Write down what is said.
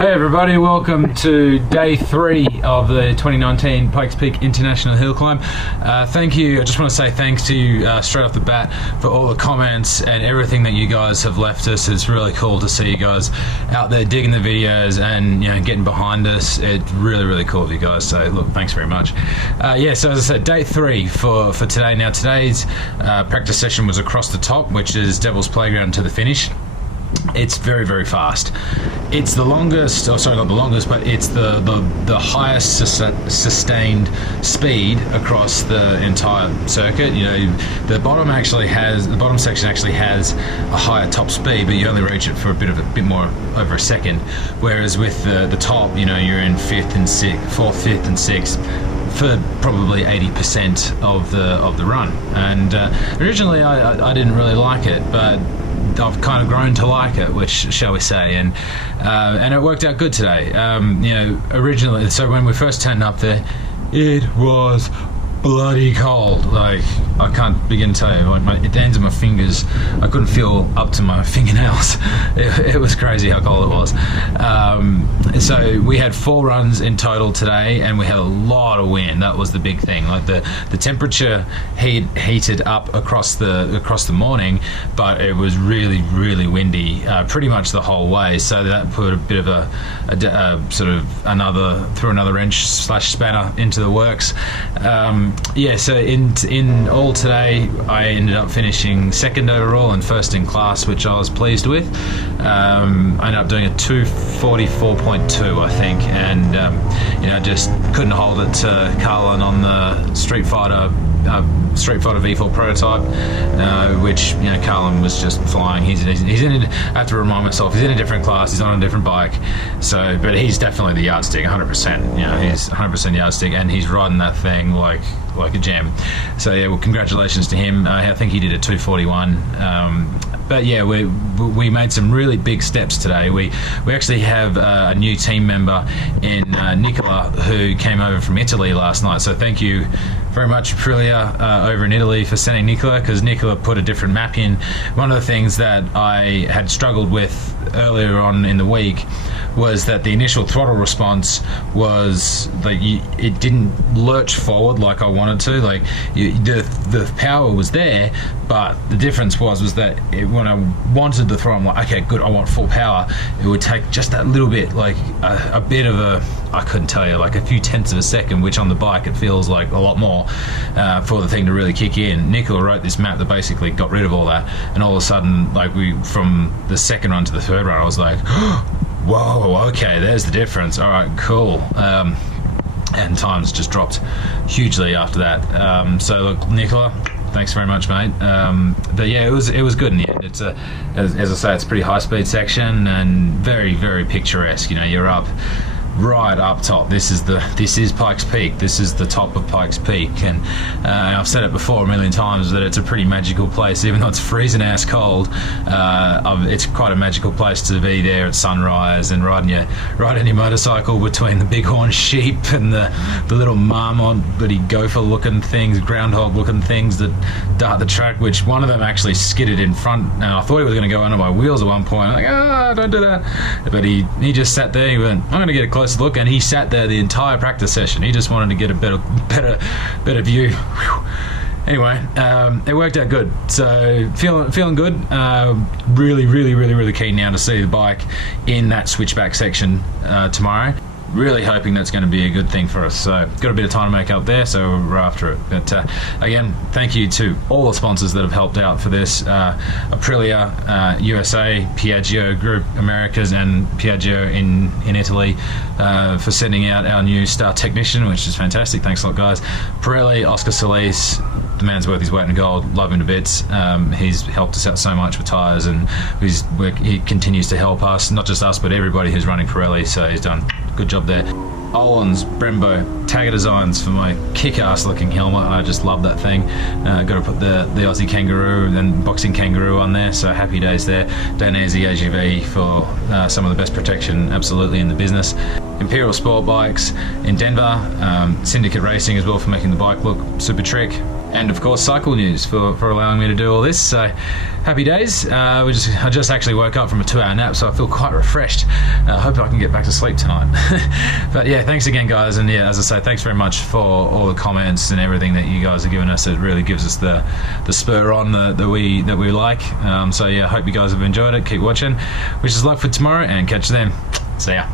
Hey everybody, welcome to day 3 of the 2019 Pikes Peak International Hill Climb. Thank you, I just want to say thanks to you straight off the bat for all the comments and everything that you guys have left us. It's really cool to see you guys out there digging the videos and getting behind us. It's really cool of you guys, so look, thanks very much. So as I said, day 3 for today. Now today's practice session was across the top, which is Devil's Playground to the finish. It's very fast. It's the longest, or sorry, not the longest, but it's the highest sustained speed across the entire circuit. The bottom section actually has a higher top speed, but you only reach it for a bit more over a second. Whereas with the top, you're in 4th, 5th, and 6th for probably 80% of the run. And originally I didn't really like it, but I've kind of grown to like it, which shall we say, and it worked out good today. Originally, so when we first turned up there, it was bloody cold. Like, I can't begin to tell you, like the ends of my fingers, I couldn't feel up to my fingernails. It was crazy how cold it was. So we had 4 runs in total today, and we had a lot of wind. That was the big thing. Like the temperature heated up across the morning, but it was really windy pretty much the whole way. So that put a bit of a sort of another wrench / spanner into the works. So in all today, I ended up finishing 2nd overall and 1st in class, which I was pleased with. I ended up doing a 2:44.2, I think, and just couldn't hold it to Carlin on the Street Fighter V4 prototype, which Carlin was just flying. He's in. I have to remind myself, he's in a different class. He's on a different bike. So, but he's definitely the yardstick, 100%. He's 100% yardstick, and he's riding that thing like a gem. So yeah, well, congratulations to him. I think he did a 2:41. But yeah, we made some really big steps today. We actually have a new team member in Nicola, who came over from Italy last night. So thank you very much, Aprilia, over in Italy, for sending Nicola, because Nicola put a different map in. One of the things that I had struggled with earlier on in the week was that the initial throttle response was like it didn't lurch forward like I wanted to. Like the power was there, but the difference was that when I wanted the throttle, I'm like, okay, good, I want full power. It would take just that little bit, like a bit of I couldn't tell you, like a few tenths of a second, which on the bike it feels like a lot more for the thing to really kick in. Nicola wrote this map that basically got rid of all that, and all of a sudden, like from the 2nd run to the 3rd run, I was like, whoa, okay, there's the difference. All right, cool. And times just dropped hugely after that. So look, Nicola, thanks very much, mate. But yeah, it was good in the end. It's as I say, it's a pretty high speed section and very picturesque. You're up right up top. This is Pikes Peak. This is the top of Pikes Peak, and I've said it before a million times that it's a pretty magical place. Even though it's freezing ass cold, it's quite a magical place to be there at sunrise and riding your motorcycle between the bighorn sheep and the little marmot, bloody gopher looking things, groundhog looking things that dart the track, which one of them actually skidded in front. Now I thought he was going to go under my wheels at one point. I'm like, don't do that. But he just sat there. He went, I'm going to get a close look, and he sat there the entire practice session. He just wanted to get a better view. Whew. Anyway, it worked out good. So feeling good. Really keen now to see the bike in that switchback section tomorrow. Really hoping that's going to be a good thing for us. So got a bit of time to make up there, so we're after it. But again, thank you to all the sponsors that have helped out for this. Aprilia USA, Piaggio Group Americas, and Piaggio in Italy for sending out our new star technician, which is fantastic. Thanks a lot, guys. Pirelli, Oscar Solis, the man's worth his weight in gold. Love him to bits. He's helped us out so much with tyres, and he continues to help us, not just us, but everybody who's running Pirelli. So he's done a good job there. Olin's, Brembo, Tagger Designs for my kick-ass looking helmet. I just love that thing. Got to put the Aussie Kangaroo and Boxing Kangaroo on there, so happy days there. Dainese AGV for some of the best protection absolutely in the business. Imperial Sport Bikes in Denver, Syndicate Racing as well for making the bike look super trick. and of course Cycle News for allowing me to do all this. So happy days. I just actually woke up from a 2-hour nap, so I feel quite refreshed. I hope I can get back to sleep tonight. But yeah, thanks again, guys, and yeah, as I say, thanks very much for all the comments and everything that you guys are giving us. It really gives us the spur on that we like. So yeah, I hope you guys have enjoyed it. Keep watching. Wish us luck for tomorrow, and catch you then. See ya.